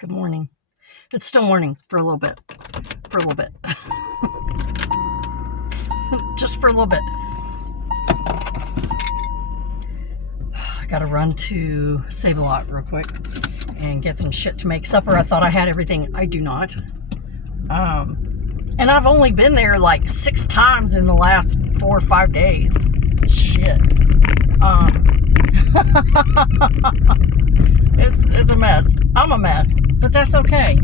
Good morning. It's still morning for a little bit. For a little bit. Just for a little bit. I gotta run to Save a Lot real quick and get some shit to make supper. I thought I had everything. I do not. And I've only been there like 6 times in the last 4 or 5 days. Shit. It's a mess. I'm a mess, but that's okay.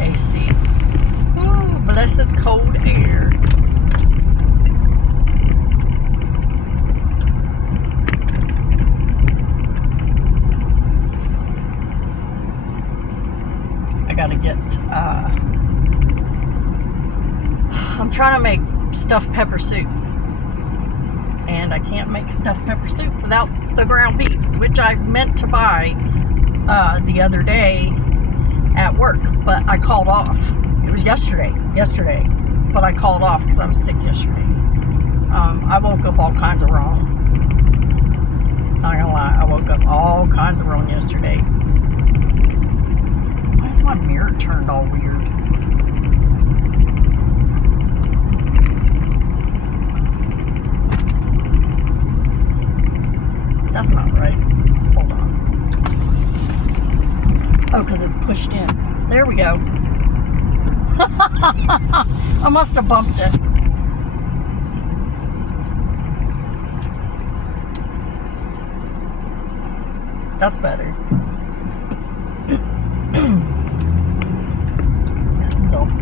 AC. Ooh, blessed cold air. I gotta get, I'm trying to make stuffed pepper soup. And I can't make stuffed pepper soup without the ground beef, which I meant to buy the other day at work, but I called off. It was yesterday, but I called off because I was sick yesterday. I woke up all kinds of wrong. Not gonna lie, I woke up all kinds of wrong yesterday. Why is my mirror turned all weird? That's not right. Hold on. Oh, because it's pushed in. There we go. I must have bumped it. That's better.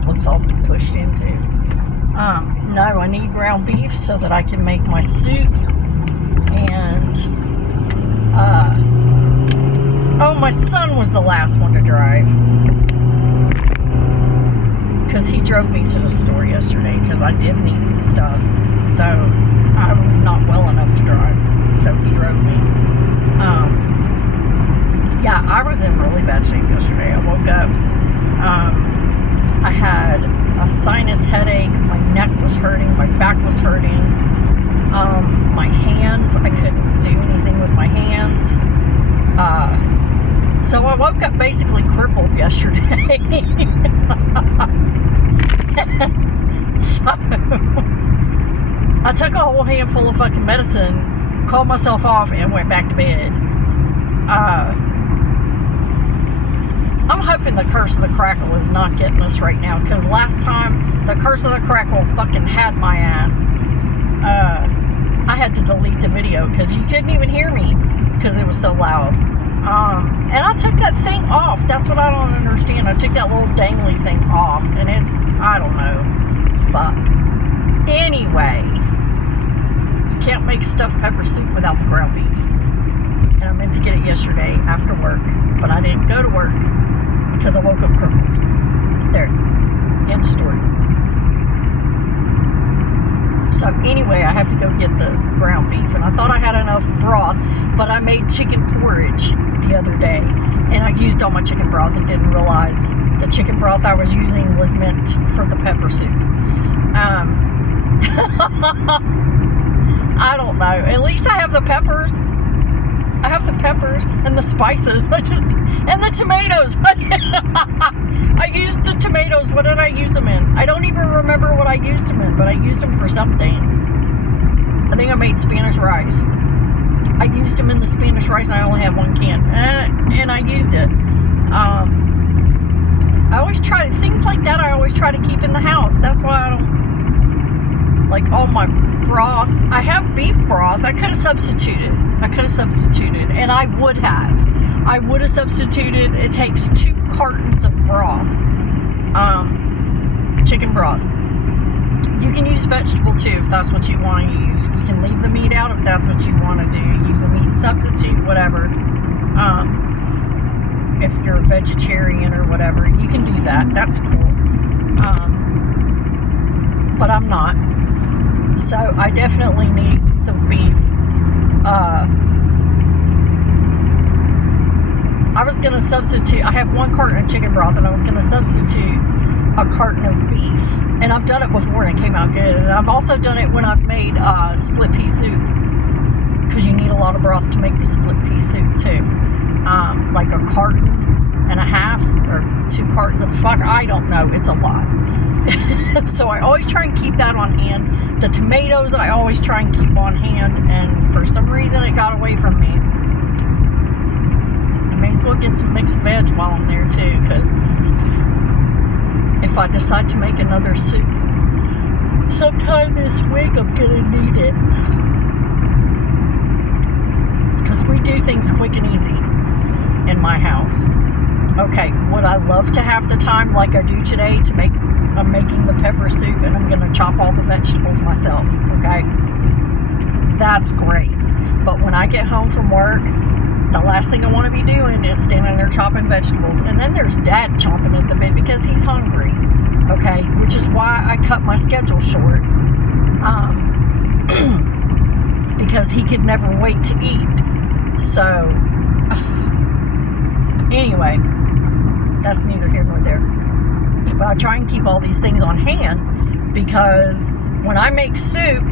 Looks all pushed in too. No, I need ground beef so that I can make my soup. And oh, my son was the last one to drive because he drove me to the store yesterday because I did need some stuff, so I was not well enough to drive, so he drove me. Yeah, I was in really bad shape yesterday. I woke up, I had a sinus headache, my neck was hurting, my back was hurting, my hands, I couldn't do anything with my hands. So I woke up basically crippled yesterday. So I took a whole handful of fucking medicine, called myself off, and went back to bed. I'm hoping the Curse of the Crackle is not getting us right now, because last time the Curse of the Crackle fucking had my ass. I had to delete the video because you couldn't even hear me because it was so loud. And I took that thing off. That's what I don't understand. I took that little dangly thing off, and it's, I don't know. Fuck. Anyway, you can't make stuffed pepper soup without the ground beef. And I meant to get it yesterday after work, but I didn't go to work because I woke up crippled. There. End story. So anyway, I have to go get the ground beef, and I thought I had enough broth, but I made chicken porridge the other day, and I used all my chicken broth and didn't realize the chicken broth I was using was meant for the pepper soup. I don't know. At least I have the peppers. I have the peppers and the spices. And the tomatoes. I used the tomatoes. What did I use them in? I don't even remember what I used them in, but I used them for something. I think I made Spanish rice. I used them in the Spanish rice, and I only have 1 can. And I used it. I always try things like that. I always try to keep in the house. That's why I don't like all my broth. I have beef broth. I could have substituted, and I would have. I would have substituted. It takes 2 cartons of broth, chicken broth. You can use vegetable too if that's what you want to use. You can leave the meat out if that's what you want to do. Use a meat substitute, whatever. If you're a vegetarian or whatever, you can do that. That's cool. But I'm not. So I definitely need the beef. I was going to substitute, I have 1 carton of chicken broth, and I was going to substitute a carton of beef. And I've done it before, and it came out good. And I've also done it when I've made split pea soup, because you need a lot of broth to make the split pea soup too. carton and a half or 2 cartons of fuck. I don't know. It's a lot. So I always try and keep that on hand. The tomatoes I always try and keep on hand, and for some reason it got away from me. I may as well get some mixed veg while I'm there too, because if I decide to make another soup sometime this week, I'm gonna need it. Because we do things quick and easy in my house. Okay, would I love to have the time like I do today to make, I'm making the pepper soup and I'm gonna chop all the vegetables myself, okay? That's great. But when I get home from work, the last thing I want to be doing is standing there chopping vegetables. And then there's Dad chomping at the bit because he's hungry, okay? Which is why I cut my schedule short. Because he could never wait to eat. So, anyway, that's neither here nor there. But I try and keep all these things on hand because when I make soup,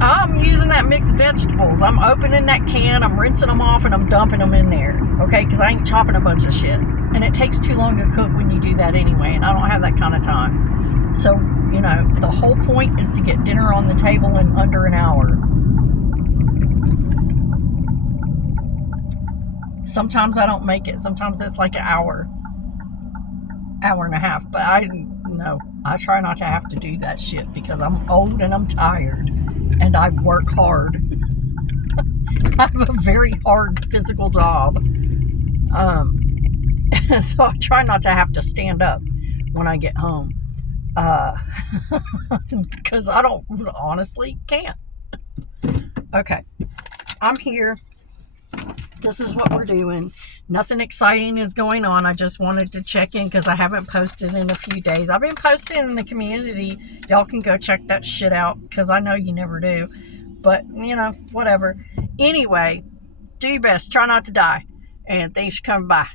I'm using that mixed vegetables. I'm opening that can, I'm rinsing them off, and I'm dumping them in there, okay? Because I ain't chopping a bunch of shit. And it takes too long to cook when you do that anyway, and I don't have that kind of time. So, you know, the whole point is to get dinner on the table in under an hour. Sometimes I don't make it. Sometimes it's like an hour and a half. But I try not to have to do that shit because I'm old and I'm tired. And I work hard. I have a very hard physical job. So I try not to have to stand up when I get home. Because I don't, honestly, can't. Okay. I'm here. This is what we're doing. Nothing exciting is going on. I just wanted to check in because I haven't posted in a few days. I've been posting in the community. Y'all can go check that shit out because I know you never do. But, you know, whatever. Anyway, do your best. Try not to die. And thanks for coming by.